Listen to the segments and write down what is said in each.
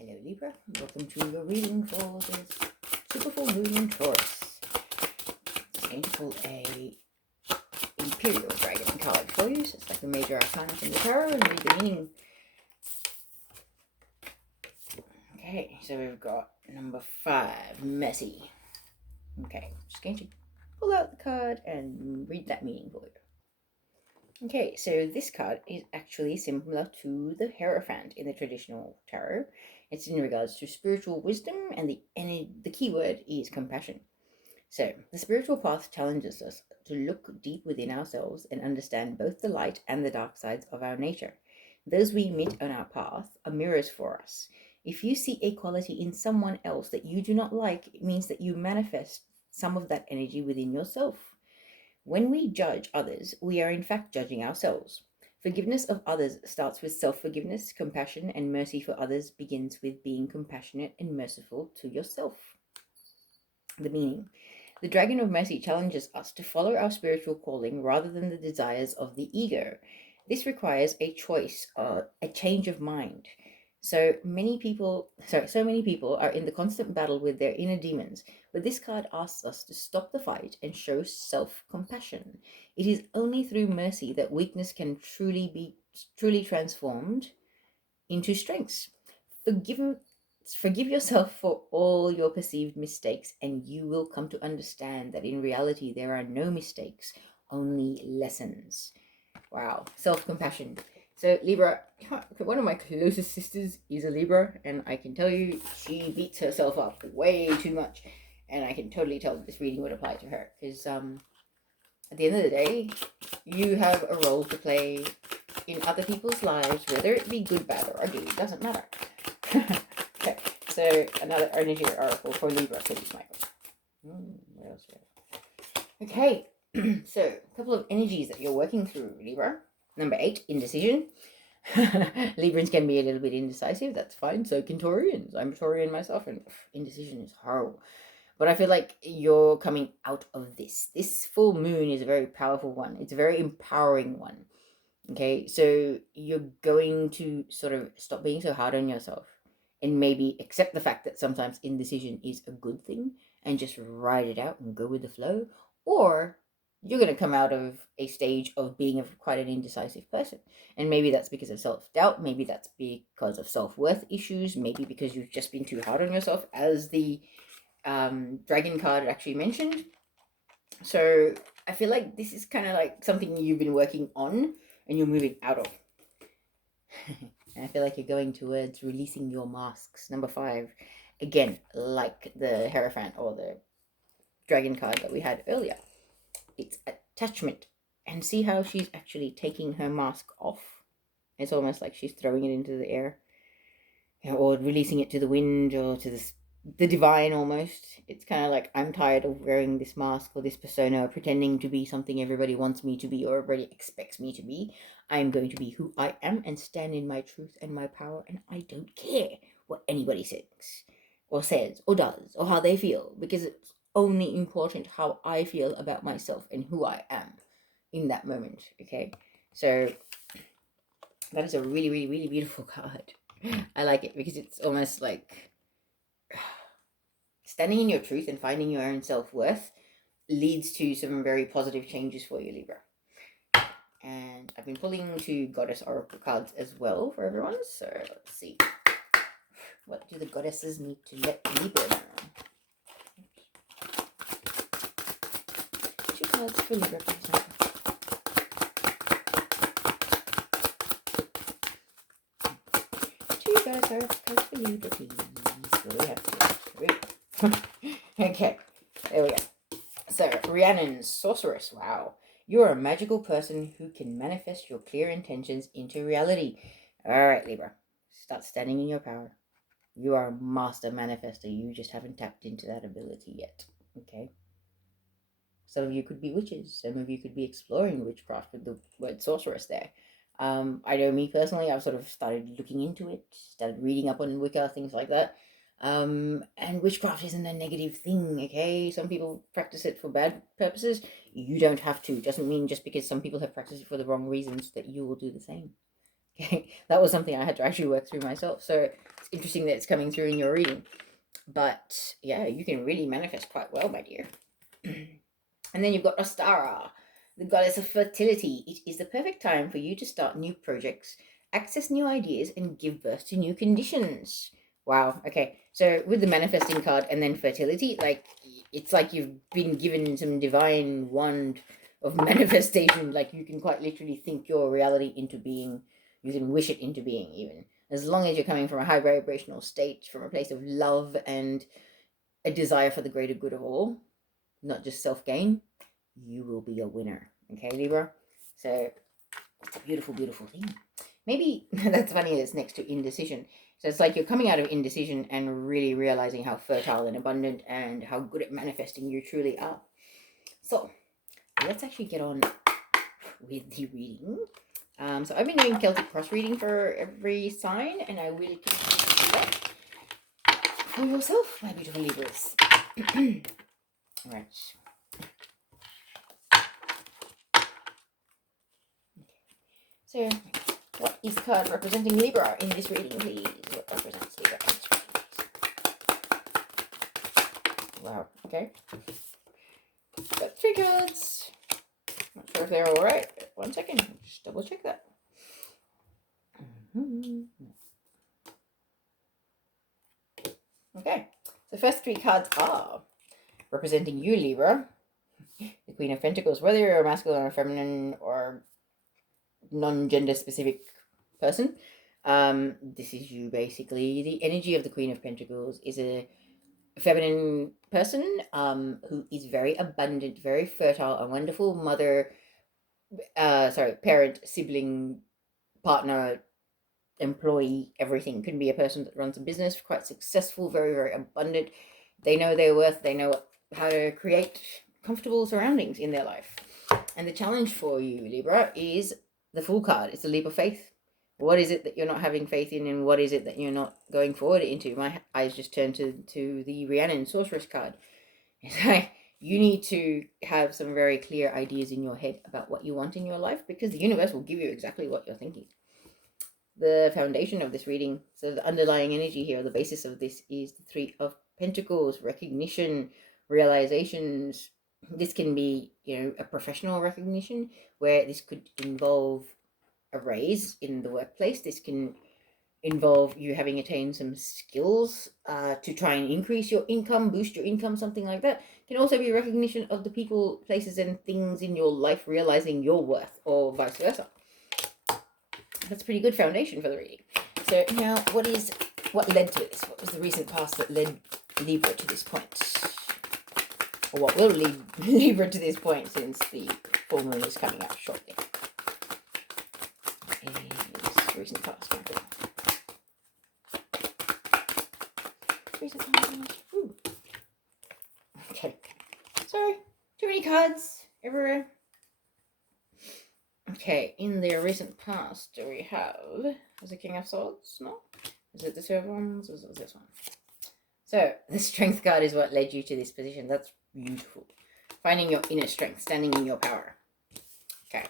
Hello Libra, welcome to your reading for this super full moon in Taurus. It's going to pull a Imperial Dragon card for you, so it's like a major arcana from the tarot and read the meaning. Okay, so we've got number 5, Messy. Okay, just going to pull out the card and read that meaning for you. Okay, so this card is actually similar to the Hierophant in the traditional tarot. It's in regards to spiritual wisdom, and the keyword is compassion. So the spiritual path challenges us to look deep within ourselves and understand both the light and the dark sides of our nature. Those we meet on our path are mirrors for us. If you see a quality in someone else that you do not like, it means that you manifest some of that energy within yourself. When we judge others, we are in fact judging ourselves. Forgiveness of others starts with self-forgiveness. Compassion and mercy for others begins with being compassionate and merciful to yourself. The meaning. The Dragon of Mercy challenges us to follow our spiritual calling rather than the desires of the ego. This requires a choice, a change of mind. So many people are in the constant battle with their inner demons, but this card asks us to stop the fight and show self-compassion. It is only through mercy that weakness can truly transformed into strengths. Forgive yourself for all your perceived mistakes, and you will come to understand that in reality there are no mistakes, only lessons. Wow, self-compassion. So Libra, one of my closest sisters is a Libra, and I can tell you she beats herself up way too much, and I can totally tell that this reading would apply to her, because at the end of the day, you have a role to play in other people's lives, whether it be good, bad, or ugly, it doesn't matter. Okay, so another energy oracle for Libra, please, Michael. What else do we have? Okay, so a couple of energies that you're working through, Libra. Number 8, indecision. Librans can be a little bit indecisive, that's fine. So can Taurians. I'm a Taurian myself, and indecision is horrible. But I feel like you're coming out of this. This full moon is a very powerful one. It's a very empowering one. Okay, so you're going to sort of stop being so hard on yourself and maybe accept the fact that sometimes indecision is a good thing and just ride it out and go with the flow. Or you're going to come out of a stage of being quite an indecisive person. And maybe that's because of self-doubt. Maybe that's because of self-worth issues. Maybe because you've just been too hard on yourself, as the dragon card actually mentioned. So I feel like this is kind of like something you've been working on and you're moving out of. And I feel like you're going towards releasing your masks. Number 5, again, like the Hierophant or the dragon card that we had earlier. It's attachment. And see how she's actually taking her mask off. It's almost like she's throwing it into the air, or releasing it to the wind, or to the divine almost. It's kind of like, I'm tired of wearing this mask or this persona, pretending to be something everybody wants me to be or everybody expects me to be. I'm going to be who I am and stand in my truth and my power, and I don't care what anybody thinks or says or does or how they feel, because it's only important how I feel about myself and who I am in that moment. Okay, so that is a really, really, really beautiful card. I like it because it's almost like standing in your truth and finding your own self-worth leads to some very positive changes for you, Libra. And I've been pulling 2 Goddess Oracle cards as well for everyone. So let's see. What do the goddesses need to let Libra know? 2 cards for Libra, please. Cards for Libra, please. What do we have to do? Okay, there we go. So, Rhiannon's Sorceress. Wow. You're a magical person who can manifest your clear intentions into reality. Alright, Libra. Start standing in your power. You are a master manifester. You just haven't tapped into that ability yet. Okay? Some of you could be witches. Some of you could be exploring witchcraft with the word sorceress there. I know me personally, I've sort of started looking into it, started reading up on Wicca, things like that. And witchcraft isn't a negative thing, okay? Some people practice it for bad purposes. You don't have to. It doesn't mean just because some people have practiced it for the wrong reasons that you will do the same. That was something I had to actually work through myself. So it's interesting that it's coming through in your reading. But yeah, you can really manifest quite well, my dear. And then you've got Ostara, the goddess of fertility. It is the perfect time for you to start new projects, access new ideas, and give birth to new conditions. Wow. Okay. So with the manifesting card and then fertility, like it's like you've been given some divine wand of manifestation. Like you can quite literally think your reality into being. You can wish it into being, even as long as you're coming from a high vibrational state, from a place of love and a desire for the greater good of all, not just self gain. You will be a winner. Okay, Libra? So it's a beautiful, beautiful thing. Maybe that's funny, it's next to indecision. So it's like you're coming out of indecision and really realizing how fertile and abundant and how good at manifesting you truly are. So let's actually get on with the reading. So I've been doing Celtic cross reading for every sign, and I will continue to do that for yourself, my beautiful Libras. All right. So, what is the card representing Libra in this reading, please? What represents Libra? Wow, okay. Got 3 cards. Not sure if they're all right. 1 second, just double check that. Okay, so the first 3 cards are representing you, Libra. The Queen of Pentacles, whether you're a masculine or feminine or non-gender specific person, this is you basically. The energy of the Queen of Pentacles is a feminine person who is very abundant, very fertile, a wonderful mother, parent, sibling, partner, employee, everything. Can be a person that runs a business, quite successful, very, very abundant. They know their worth, they know how to create comfortable surroundings in their life. And the challenge for you, Libra, is the Fool card. It's a leap of faith. What is it that you're not having faith in, and what is it that you're not going forward into? My eyes just turned to the Rhiannon Sorceress card. It's like you need to have some very clear ideas in your head about what you want in your life, because the universe will give you exactly what you're thinking. The foundation of this reading, so the underlying energy here, the basis of this is the 3 of Pentacles, recognition, realizations. This can be, a professional recognition where this could involve a raise in the workplace. This can involve you having attained some skills to try and increase your income, boost your income, something like that. It can also be recognition of the people, places, and things in your life realizing your worth, or vice versa. That's a pretty good foundation for the reading. So now, what led to this? What was the recent past that led Libra to this point? Or what will lead Libra to this point, since the full moon is coming up shortly? Recent past. Recent past. Ooh. Okay. Sorry. Too many cards everywhere. Okay, in the recent past, do we have... Was the King of Swords? No? Is it the Two of Wands? Or is it this one? So, the Strength card is what led you to this position. That's beautiful. Finding your inner strength, standing in your power. Okay.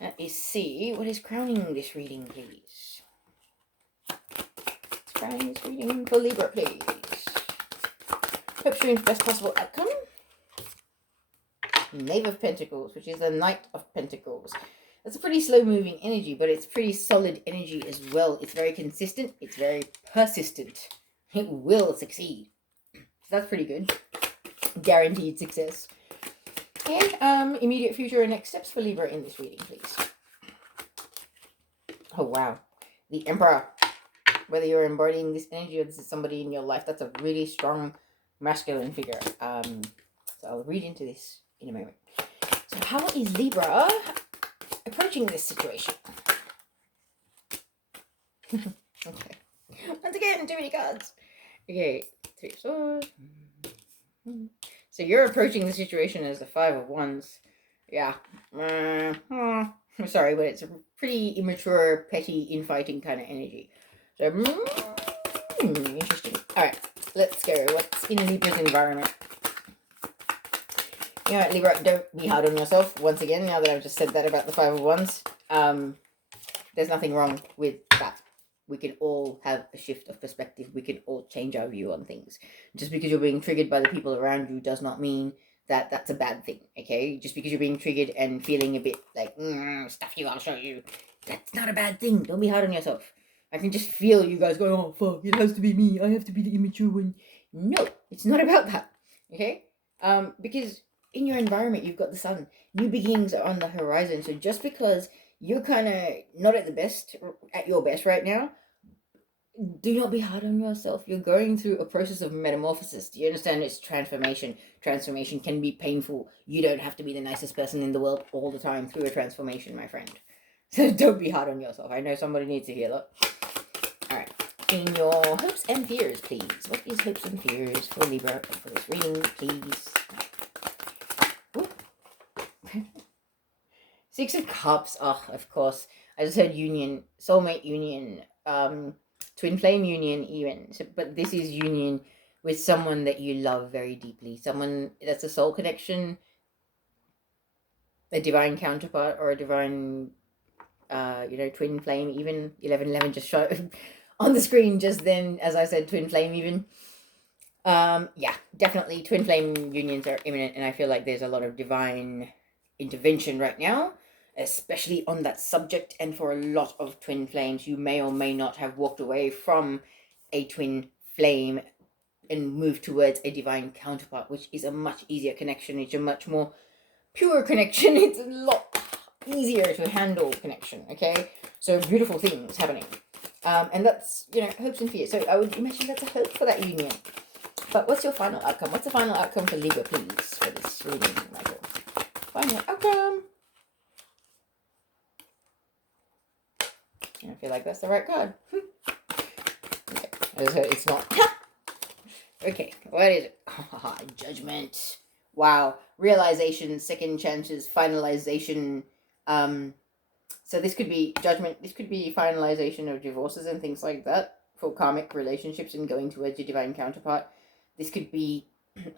Let me see what is crowning this reading, please. What's crowning this reading for Libra, please? Hope for the best possible outcome. Knave of Pentacles, which is the Knight of Pentacles. That's a pretty slow-moving energy, but it's pretty solid energy as well. It's very consistent. It's very persistent. It will succeed. So that's pretty good. Guaranteed success. And immediate future and next steps for Libra in this reading, please. Oh, wow. The Emperor. Whether you're embodying this energy or this is somebody in your life, that's a really strong masculine figure. So I'll read into this in a moment. So how is Libra approaching this situation? Okay. Once again, too many cards. Okay, 3 of Swords. So you're approaching the situation as the 5 of Wands. Yeah. I'm sorry, but it's a pretty immature, petty, infighting kind of energy. So, interesting. Alright, let's go. What's in Libra's environment? You know what, Libra, don't be hard on yourself. Once again, now that I've just said that about the 5 of Wands. There's nothing wrong with that. We can all have a shift of perspective. We can all change our view on things. Just because you're being triggered by the people around you does not mean that that's a bad thing, okay? Just because you're being triggered and feeling a bit like, stuff you, I'll show you. That's not a bad thing. Don't be hard on yourself. I can just feel you guys going, oh, fuck, it has to be me. I have to be the immature one. No, it's not about that, okay? Because in your environment, you've got the sun. New beginnings are on the horizon. So just because you're kind of not at your best right now, do not be hard on yourself. You're going through a process of metamorphosis. Do you understand? It's transformation. Transformation can be painful. You don't have to be the nicest person in the world all the time through a transformation, my friend. So don't be hard on yourself. I know somebody needs to hear that. All right. In your hopes and fears, please. What is hopes and fears for Libra for this reading, please? Six of Cups. Oh, of course. I just heard union, soulmate union, twin flame union even. So, but this is union with someone that you love very deeply. Someone that's a soul connection, a divine counterpart, or a divine, twin flame even. 1111 just showed on the screen just then, as I said, twin flame even. Yeah, definitely twin flame unions are imminent, and I feel like there's a lot of divine intervention right now, especially on that subject. And for a lot of twin flames, you may or may not have walked away from a twin flame and moved towards a divine counterpart, which is a much easier connection. It's a much more pure connection. It's a lot easier to handle connection, okay? So beautiful things happening. And that's, hopes and fears. So I would imagine that's a hope for that union. But what's your final outcome? What's the final outcome for Libra, please, for this reading, Michael? Final outcome. I feel like that's the right card. Okay. It's not. Okay, what is it? Judgment. Wow. Realization, second chances, finalization. So this could be judgment. This could be finalization of divorces and things like that for karmic relationships and going towards your divine counterpart. This could be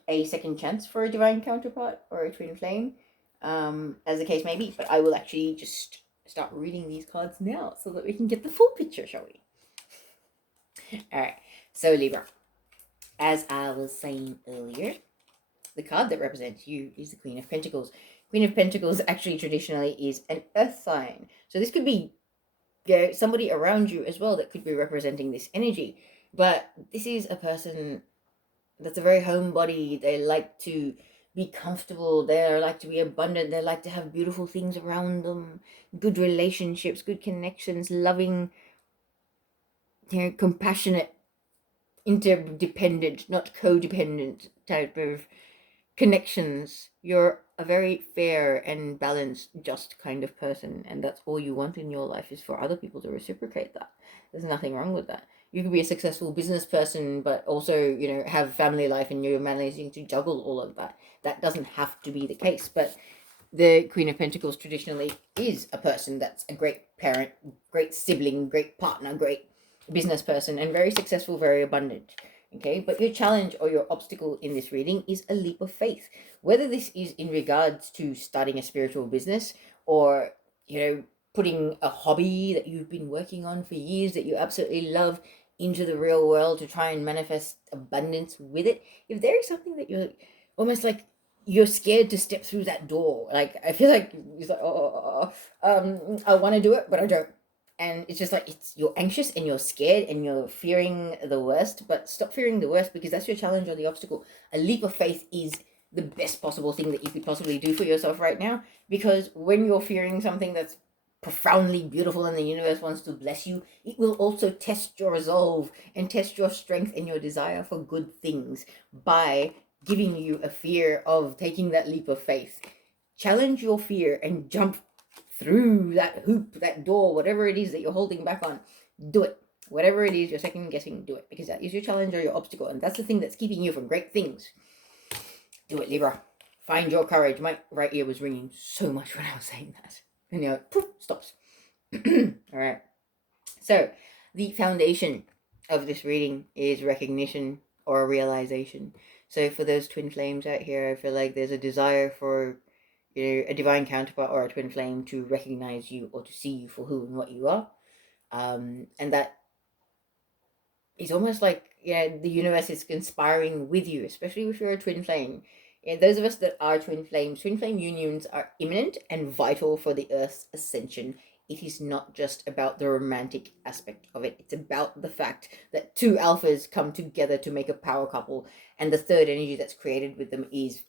a second chance for a divine counterpart or a twin flame, as the case may be. But I will actually just start reading these cards now so that we can get the full picture, shall we? All right. So Libra, as I was saying earlier, the card that represents you is the Queen of Pentacles. Queen of Pentacles actually traditionally is an earth sign. So this could be somebody around you as well that could be representing this energy. But this is a person that's a very homebody. They like to be comfortable. They like to be abundant. They like to have beautiful things around them, good relationships, good connections, loving, compassionate, interdependent, not codependent type of connections. You're a very fair and balanced, just kind of person, and that's all you want in your life is for other people to reciprocate that. There's nothing wrong with that. You could be a successful business person, but also, have family life and you're managing to juggle all of that. That doesn't have to be the case, but the Queen of Pentacles traditionally is a person that's a great parent, great sibling, great partner, great business person, and very successful, very abundant. Okay, but your challenge or your obstacle in this reading is a leap of faith. Whether this is in regards to starting a spiritual business or, putting a hobby that you've been working on for years that you absolutely love into the real world to try and manifest abundance with it. If there is something that you're almost like you're scared to step through that door, like I feel like it's like, I want to do it, but I don't. And it's just like you're anxious and you're scared and you're fearing the worst, but stop fearing the worst because that's your challenge or the obstacle. A leap of faith is the best possible thing that you could possibly do for yourself right now, because when you're fearing something that's profoundly beautiful and the universe wants to bless you, it will also test your resolve and test your strength and your desire for good things by giving you a fear of taking that leap of faith. Challenge your fear and jump through that hoop, that door, whatever it is that you're holding back on. Do it. Whatever it is you're second guessing, do it, because that is your challenge or your obstacle, and that's the thing that's keeping you from great things. Do it, Libra. Find your courage. My right ear was ringing so much when I was saying that. And poof, stops. All right. So the foundation of this reading is recognition or realization. So for those twin flames out here, I feel like there's a desire for a divine counterpart or a twin flame to recognize you or to see you for who and what you are. And that is almost like, the universe is conspiring with you, especially if you're a twin flame. Those of us that are twin flame unions are imminent and vital for the Earth's ascension. It is not just about the romantic aspect of it. It's about the fact that two alphas come together to make a power couple, and the third energy that's created with them is,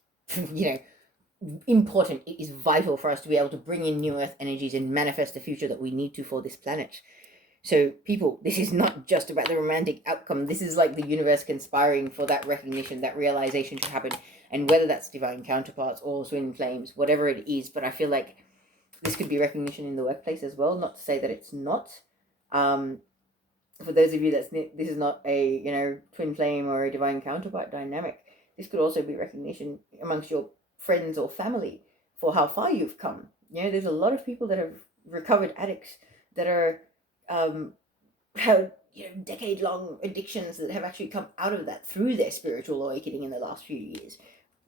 important. It is vital for us to be able to bring in new Earth energies and manifest the future that we need to for this planet. So, people, this is not just about the romantic outcome. This is like the universe conspiring for that recognition, that realization to happen. And whether that's divine counterparts or twin flames, whatever it is. But I feel like this could be recognition in the workplace as well. Not to say that it's not. For those of you this is not a twin flame or a divine counterpart dynamic. This could also be recognition amongst your friends or family for how far you've come. There's a lot of people that have recovered addicts that are had decade-long addictions that have actually come out of that through their spiritual awakening in the last few years.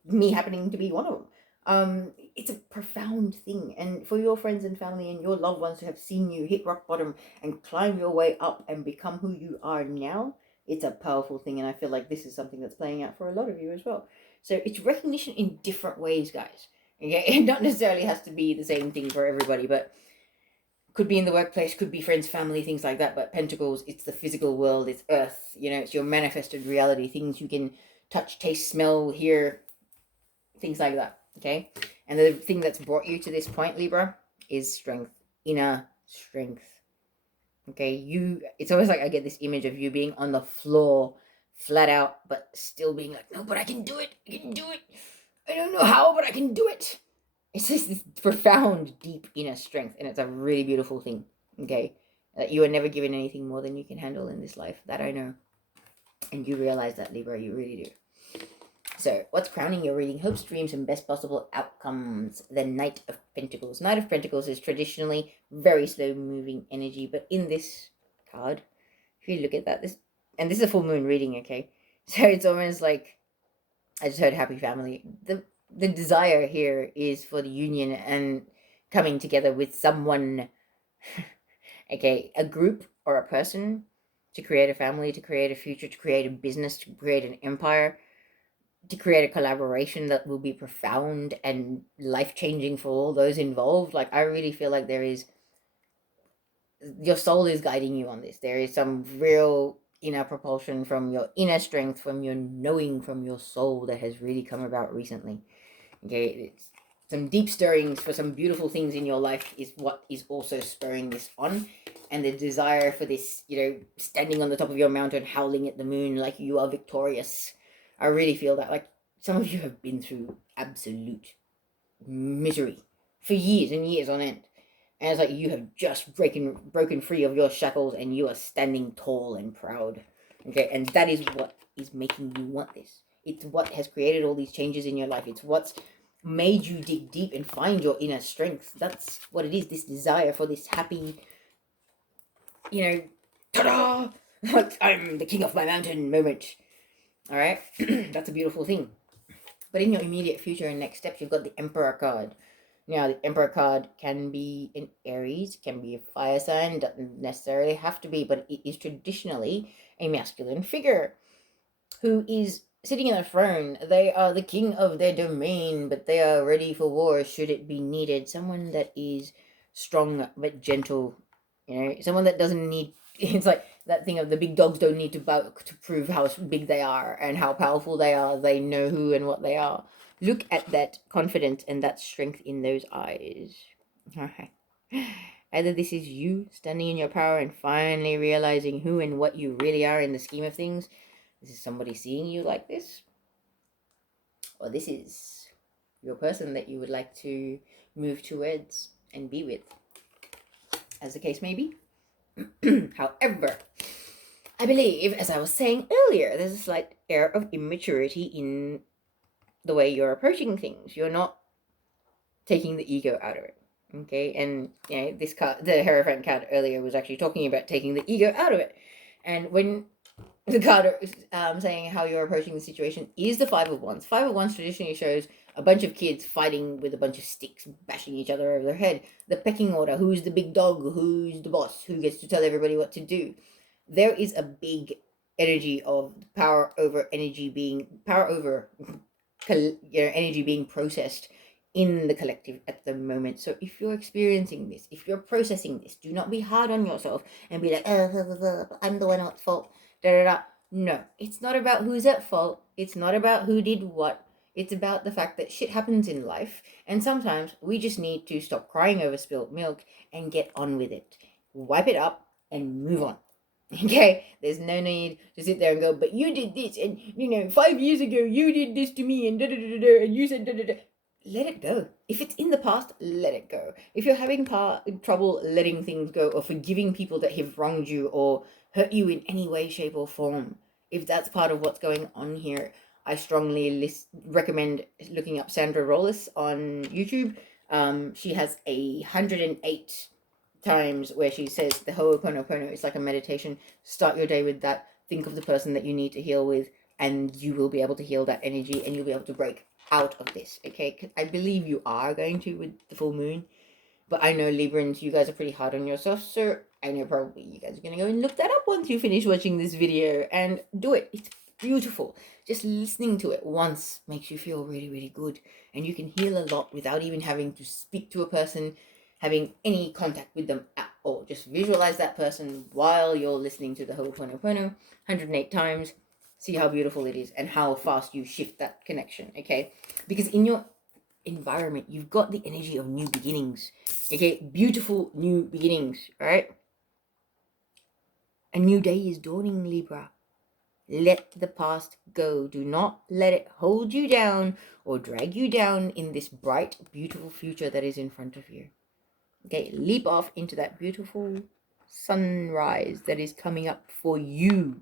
Me happening to be one of them. It's a profound thing, and for your friends and family and your loved ones who have seen you hit rock bottom and climb your way up and become who you are now, it's a powerful thing. And I feel like this is something that's playing out for a lot of you as well. So it's recognition in different ways, guys. Okay, it not necessarily has to be the same thing for everybody, but could be in the workplace, could be friends, family, things like that. But Pentacles, it's the physical world, it's Earth, it's your manifested reality, things you can touch, taste, smell, hear, things like that. Okay, and the thing that's brought you to this point, Libra, is strength, inner strength. Okay, it's always like I get this image of you being on the floor, flat out, but still being like, no, but I can do it, I don't know how, but I can do it. It's just this profound, deep inner strength, and it's a really beautiful thing, okay? That you are never given anything more than you can handle in this life, that I know. And you realize that, Libra, you really do. So, what's crowning your reading? Hopes, dreams, and best possible outcomes. The Knight of Pentacles. Knight of Pentacles is traditionally very slow-moving energy, but in this card, if you look at that, this is a full moon reading, okay? So it's almost like, I just heard happy family. The desire here is for the union and coming together with someone, okay, a group or a person, to create a family, to create a future, to create a business, to create an empire, to create a collaboration that will be profound and life-changing for all those involved. Like, I really feel like your soul is guiding you on this. There is some real inner propulsion from your inner strength, from your knowing, from your soul that has really come about recently. Okay, it's some deep stirrings for some beautiful things in your life is what is also spurring this on. And the desire for this, standing on the top of your mountain, howling at the moon like you are victorious. I really feel that, like, some of you have been through absolute misery for years and years on end. And it's like you have just broken free of your shackles and you are standing tall and proud. Okay, and that is what is making you want this. It's what has created all these changes in your life. It's what's made you dig deep and find your inner strength. That's what it is, this desire for this happy, ta-da! I'm the king of my mountain moment. All right? That's a beautiful thing. But in your immediate future and next steps, you've got the Emperor card. Now, the Emperor card can be an Aries, can be a fire sign, doesn't necessarily have to be, but it is traditionally a masculine figure who is sitting in a throne. They are the king of their domain, but they are ready for war should it be needed. Someone that is strong but gentle, someone that doesn't need, it's like that thing of the big dogs don't need to bark to prove how big they are and how powerful they are. They know who and what they are. Look at that confidence and that strength in those eyes. Alright. Either this is you standing in your power and finally realizing who and what you really are in the scheme of things. This is somebody seeing you like this. Or this is your person that you would like to move towards and be with. As the case may be. However, I believe, as I was saying earlier, there's a slight air of immaturity in the way you're approaching things. You're not taking the ego out of it. Okay, and this card, the Hierophant card earlier, was actually talking about taking the ego out of it. And when the card saying how you're approaching the situation is the Five of Wands. Five of Wands traditionally shows a bunch of kids fighting with a bunch of sticks, bashing each other over their head. The pecking order, who's the big dog, who's the boss, who gets to tell everybody what to do. There is a big energy of power over energy being energy being processed in the collective at the moment. So if you're experiencing this, if you're processing this, do not be hard on yourself and be like, I'm the one at fault. Da, da, da. No, it's not about who's at fault. It's not about who did what. It's about the fact that shit happens in life, and sometimes we just need to stop crying over spilt milk and get on with it. Wipe it up and move on. Okay, there's no need to sit there and go, but you did this, and 5 years ago you did this to me, and da da da da, and you said da da da. Let it go. If it's in the past, let it go. If you're having trouble letting things go or forgiving people that have wronged you or hurt you in any way, shape, or form, if that's part of what's going on here, I strongly recommend looking up Sandra Rollis on YouTube. She has 108 times where she says the Ho'oponopono is like a meditation. Start your day with that. Think of the person that you need to heal with, and you will be able to heal that energy, and you'll be able to break out of this. Okay, 'cause I believe you are going to with the full moon. But I know Librans, you guys are pretty hard on yourself, so I know probably you guys are going to go and look that up once you finish watching this video and do it. It's beautiful. Just listening to it once makes you feel really, really good. And you can heal a lot without even having to speak to a person, having any contact with them at all. Just visualize that person while you're listening to the Ho'oponopono 108 times. See how beautiful it is and how fast you shift that connection, okay? Because in your environment, you've got the energy of new beginnings, okay? Beautiful new beginnings, all right? A new day is dawning, Libra. Let the past go. Do not let it hold you down or drag you down in this bright, beautiful future that is in front of you. Okay, leap off into that beautiful sunrise that is coming up for you.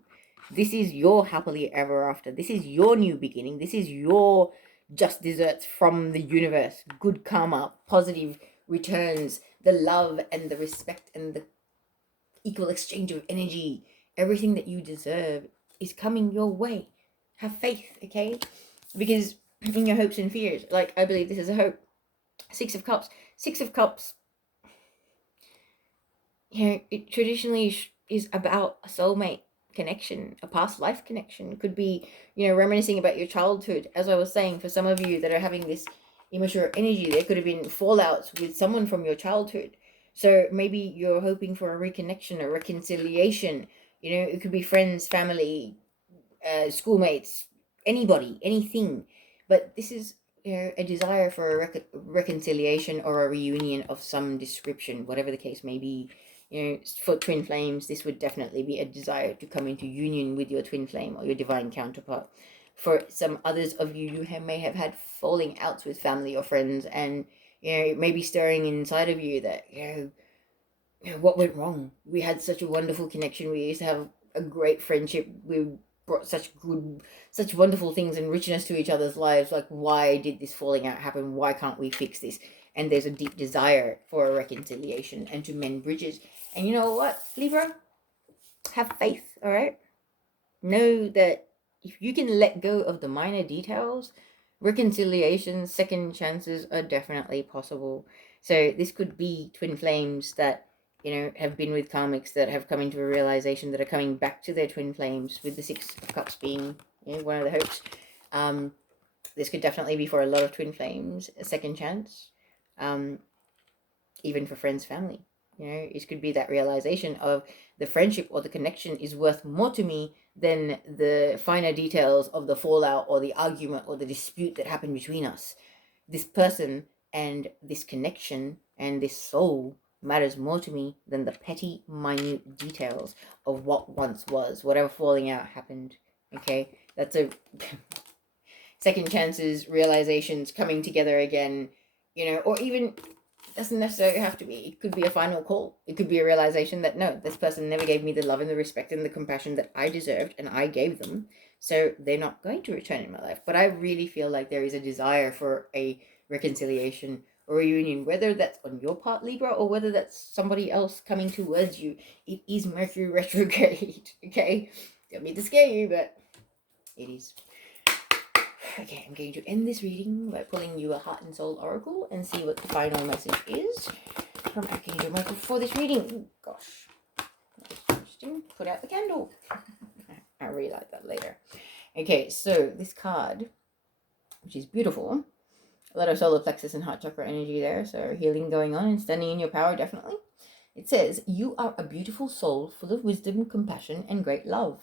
This is your happily ever after. This is your new beginning. This is your just desserts from the universe. Good karma, positive returns, the love and the respect and the equal exchange of energy. Everything that you deserve is coming your way. Have faith, okay? Because in your hopes and fears, like I believe this is a hope. Six of Cups. Six of Cups, it traditionally is about a soulmate connection, a past life connection. It could be, reminiscing about your childhood. As I was saying, for some of you that are having this immature energy, there could have been fallouts with someone from your childhood. So maybe you're hoping for a reconnection, a reconciliation. It could be friends, family, schoolmates, anybody, anything. But this is a desire for a reconciliation or a reunion of some description, whatever the case may be. For twin flames, this would definitely be a desire to come into union with your twin flame or your divine counterpart. For some others of you, may have had falling outs with family or friends, and it may be stirring inside of you that what went wrong. We had such a wonderful connection. We used to have a great friendship. We brought such wonderful things and richness to each other's lives. Like, why did this falling out happen? Why can't we fix this? And there's a deep desire for a reconciliation and to mend bridges. And you know what, Libra? Have faith, all right? Know that if you can let go of the minor details, reconciliations, second chances are definitely possible. So this could be twin flames that, have been with karmics that have come into a realization that are coming back to their twin flames, with the Six of Cups being one of the hopes. This could definitely be for a lot of twin flames, a second chance. Even for friends, family, it could be that realization of the friendship or the connection is worth more to me than the finer details of the fallout or the argument or the dispute that happened between us. This person and this connection and this soul matters more to me than the petty, minute details of what once was, whatever falling out happened. Okay, that's a second chances, realizations, coming together again, or even doesn't necessarily have to be. It could be a final call. It could be a realization that, no, this person never gave me the love and the respect and the compassion that I deserved, and I gave them, so they're not going to return in my life. But I really feel like there is a desire for a reconciliation or reunion, whether that's on your part, Libra, or whether that's somebody else coming towards you. It is Mercury retrograde, okay? Don't mean to scare you, but it is. Okay, I'm going to end this reading by pulling you a Heart and Soul Oracle and see what the final message is from Archangel Michael for this reading. Ooh, gosh, that's interesting. Put out the candle. I'll relight that later. Okay, so this card, which is beautiful, a lot of solar plexus and heart chakra energy there, so healing going on and standing in your power, definitely. It says, you are a beautiful soul full of wisdom, compassion, and great love.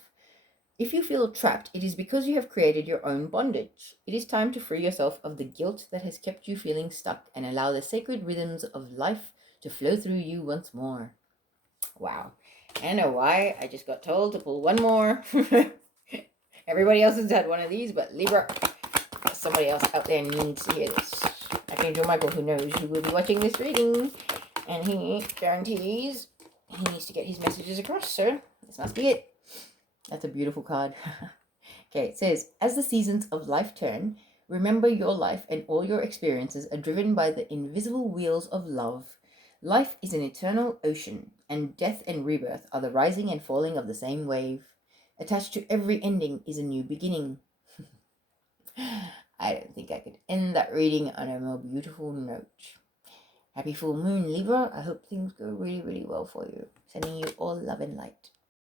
If you feel trapped, it is because you have created your own bondage. It is time to free yourself of the guilt that has kept you feeling stuck and allow the sacred rhythms of life to flow through you once more. Wow. I don't know why. I just got told to pull one more. Everybody else has had one of these, but Libra, somebody else out there needs to hear this. Archangel Michael, who knows who will be watching this reading, and he guarantees he needs to get his messages across, so this must be it. That's a beautiful card. Okay, it says, as the seasons of life turn, remember your life and all your experiences are driven by the invisible wheels of love. Life is an eternal ocean, and death and rebirth are the rising and falling of the same wave. Attached to every ending is a new beginning. I don't think I could end that reading on a more beautiful note. Happy full moon, Libra. I hope things go really, really well for you. Sending you all love and light.